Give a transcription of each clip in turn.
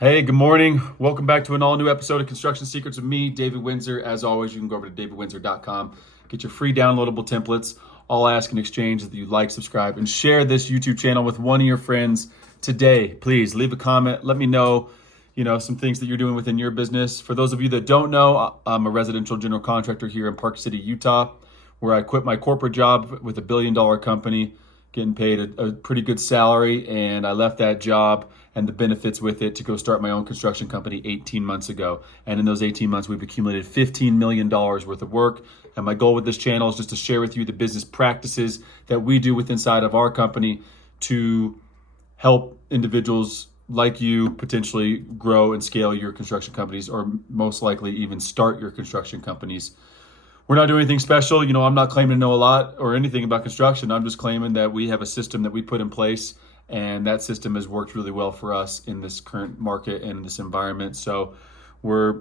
Hey, good morning. Welcome back to an all new episode of Construction Secrets with me, David Windsor. As always, you can go over to davidwindsor.com, get your free downloadable templates. All I ask in exchange is that you like, subscribe, and share this YouTube channel with one of your friends today. Please leave a comment. Let me know, some things that you're doing within your business. For those of you that don't know, I'm a residential general contractor here in Park City, Utah, where I quit my corporate job with $1 billion company, getting paid a pretty good salary, and I left that job and the benefits with it to go start my own construction company 18 months ago. And in those 18 months, we've accumulated $15 million worth of work. And my goal with this channel is just to share with you the business practices that we do within inside of our company to help individuals like you potentially grow and scale your construction companies, or most likely even start your construction companies. We're not doing anything special. I'm not claiming to know a lot or anything about construction. I'm just claiming that we have a system that we put in place, and that system has worked really well for us in this current market and this environment. So we're,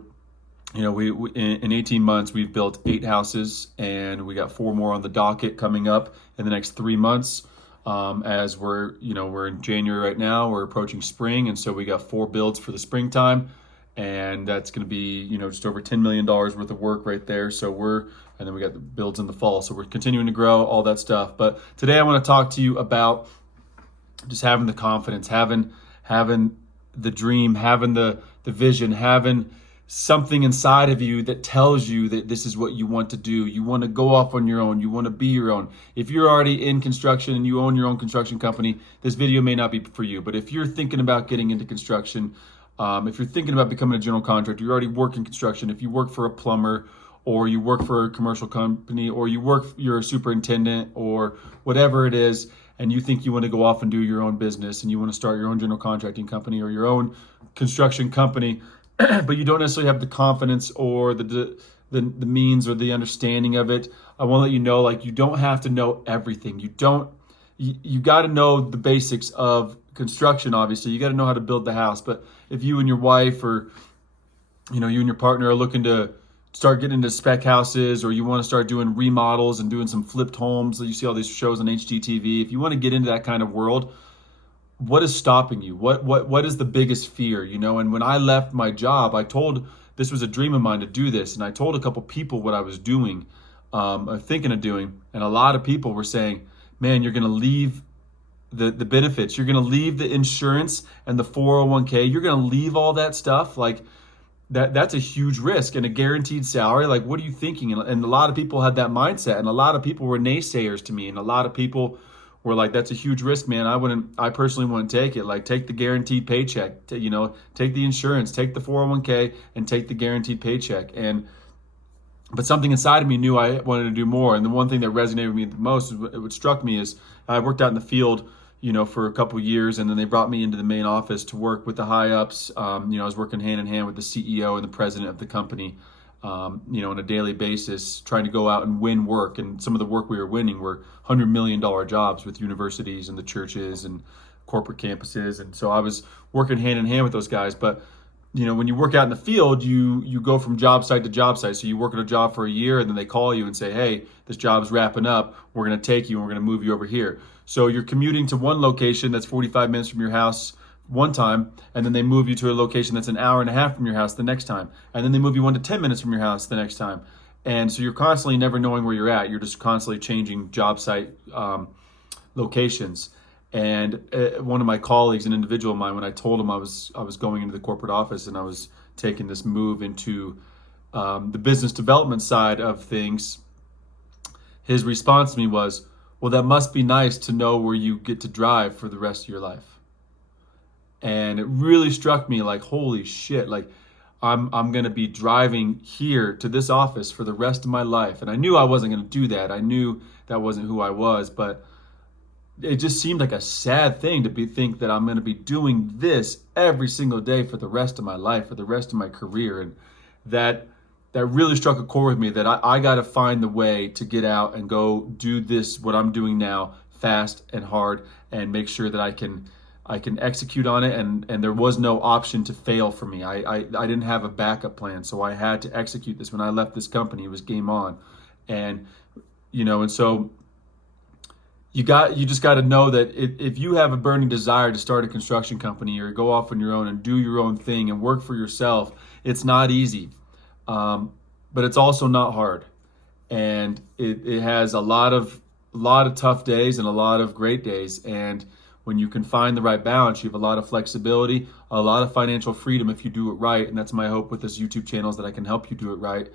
we in 18 months, we've built 8 houses, and we got 4 more on the docket coming up in the next 3 months. As we're in January right now, we're approaching spring. And so we got 4 builds for the springtime, and that's going to be just over $10 million worth of work right there. And then we got the builds in the fall, so we're continuing to grow all that stuff. But today I want to talk to you about just having the confidence, having the dream, having the vision, having something inside of you that tells you that this is what you want to do. You want to go off on your own. You want to be your own. If you're already in construction and you own your own construction company, this video may not be for you. But if you're thinking about getting into construction, if you're thinking about becoming a general contractor, you already work in construction, if you work for a plumber, or you work for a commercial company, or you're a superintendent, or whatever it is, and you think you want to go off and do your own business, and you want to start your own general contracting company or your own construction company, but you don't necessarily have the confidence or the means or the understanding of it, I want to let you know, like, you don't have to know everything. You got to know the basics of construction. Obviously, you got to know how to build the house. But if you and your wife, or you and your partner, are looking to start getting into spec houses, or you want to start doing remodels and doing some flipped homes, you see all these shows on HGTV, if you want to get into that kind of world, what is stopping you? What is the biggest fear? And when I left my job, this was a dream of mine to do this, and I told a couple people what I was doing, thinking of doing, and a lot of people were saying, man, you're going to leave the benefits, you're going to leave the insurance and the 401k, you're going to leave all that stuff, like that's a huge risk, and a guaranteed salary. Like, what are you thinking? And a lot of people had that mindset, and a lot of people were naysayers to me, and a lot of people were like, that's a huge risk, man. I personally wouldn't take it. Like, take the guaranteed paycheck, take the insurance, take the 401k, and take the guaranteed paycheck. But something inside of me knew I wanted to do more. And the one thing that resonated with me the most, what struck me, is I worked out in the field, for a couple of years, and then they brought me into the main office to work with the high ups. I was working hand in hand with the CEO and the president of the company, on a daily basis, trying to go out and win work. And some of the work we were winning were $100 million jobs with universities and the churches and corporate campuses. And so I was working hand in hand with those guys. But when you work out in the field, you go from job site to job site. So you work at a job for a year, and then they call you and say, hey, this job's wrapping up. We're going to take you and we're going to move you over here. So you're commuting to one location that's 45 minutes from your house one time, and then they move you to a location that's an hour and a half from your house the next time. And then they move you 1 to 10 minutes from your house the next time. And so you're constantly never knowing where you're at. You're just constantly changing job site locations. And one of my colleagues, an individual of mine, when I told him I was going into the corporate office and I was taking this move into the business development side of things, his response to me was, well, that must be nice to know where you get to drive for the rest of your life. And it really struck me, like, holy shit, like, I'm going to be driving here to this office for the rest of my life. And I knew I wasn't going to do that. I knew that wasn't who I was, but it just seemed like a sad thing to think that I'm going to be doing this every single day for the rest of my life, for the rest of my career. And that really struck a chord with me, that I got to find the way to get out and go do this, what I'm doing now, fast and hard, and make sure that I can execute on it. And there was no option to fail for me. I didn't have a backup plan, so I had to execute this. When I left this company, it was game on. And so you just got to know that if you have a burning desire to start a construction company or go off on your own and do your own thing and work for yourself, it's not easy, but it's also not hard, and it has a lot of tough days and a lot of great days. And when you can find the right balance, you have a lot of flexibility, a lot of financial freedom if you do it right. And that's my hope with this YouTube channel, is that I can help you do it right.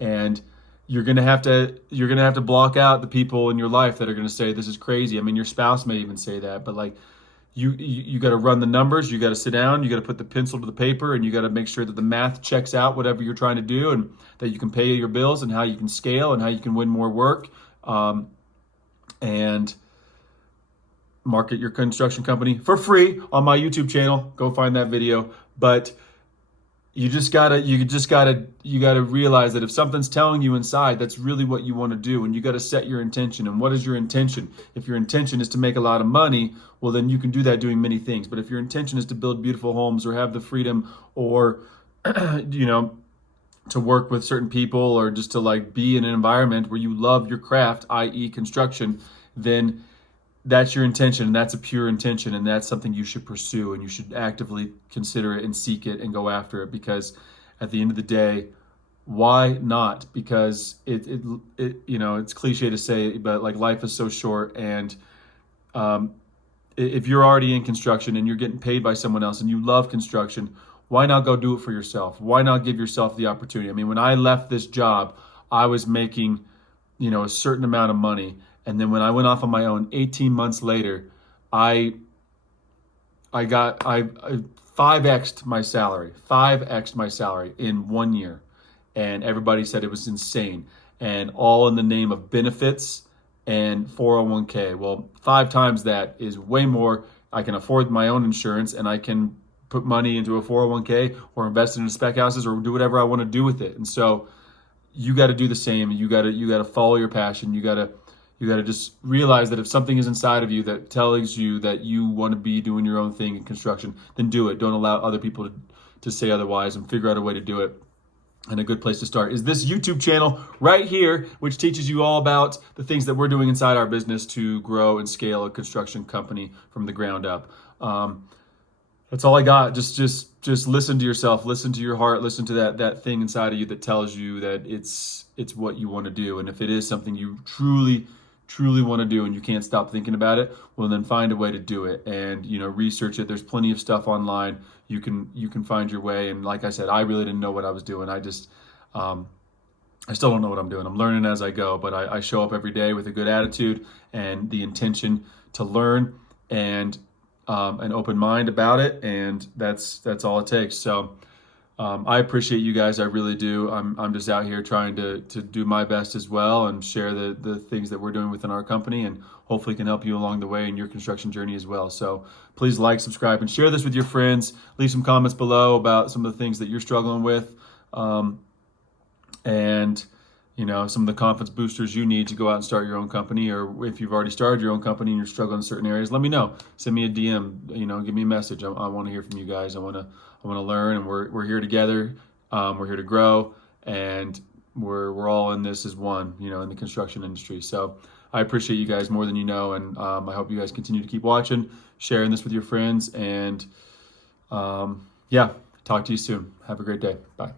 And you're gonna have to block out the people in your life that are gonna say this is crazy. I mean, your spouse may even say that, but like you got to run the numbers. You got to sit down. You got to put the pencil to the paper, and you got to make sure that the math checks out whatever you're trying to do, and that you can pay your bills, and how you can scale, and how you can win more work, and market your construction company for free on my YouTube channel. Go find that video. But you gotta realize that if something's telling you inside, that's really what you want to do, and you got to set your intention. And what is your intention? If your intention is to make a lot of money, well, then you can do that doing many things. But if your intention is to build beautiful homes, or have the freedom, or to work with certain people, or just to like be in an environment where you love your craft, i.e. construction, then that's your intention, and that's a pure intention, and that's something you should pursue, and you should actively consider it and seek it and go after it. Because at the end of the day, why not? Because it's cliche to say, but like, life is so short, and if you're already in construction and you're getting paid by someone else and you love construction, why not go do it for yourself? Why not give yourself the opportunity? I mean, when I left this job, I was making a certain amount of money. And then when I went off on my own, 18 months later, I 5x'd my salary in 1 year. And everybody said it was insane. And all in the name of benefits and 401k. Well, 5 times that is way more. I can afford my own insurance, and I can put money into a 401k or invest it in spec houses or do whatever I want to do with it. And so you got to do the same. You got to follow your passion. You got to just realize that if something is inside of you that tells you that you want to be doing your own thing in construction, then do it. Don't allow other people to say otherwise, and figure out a way to do it. And a good place to start is this YouTube channel right here, which teaches you all about the things that we're doing inside our business to grow and scale a construction company from the ground up. That's all I got. Just listen to yourself, listen to your heart, listen to that thing inside of you that tells you that it's what you want to do. And if it is something you truly want to do and you can't stop thinking about it, well, then find a way to do it, and research it. There's plenty of stuff online. You can find your way. And like I said, I really didn't know what I was doing. I still don't know what I'm doing. I'm learning as I go, but I show up every day with a good attitude and the intention to learn, and an open mind about it. And that's all it takes. So I appreciate you guys. I really do. I'm just out here trying to do my best as well, and share the things that we're doing within our company, and hopefully can help you along the way in your construction journey as well. So please like, subscribe, and share this with your friends. Leave some comments below about some of the things that you're struggling with, and some of the confidence boosters you need to go out and start your own company. Or if you've already started your own company and you're struggling in certain areas, let me know. Send me a DM, give me a message. I want to hear from you guys. I want to learn, and we're here together. We're here to grow, and we're all in this as one, in the construction industry. So I appreciate you guys more than you know, and I hope you guys continue to keep watching, sharing this with your friends, and talk to you soon. Have a great day. Bye.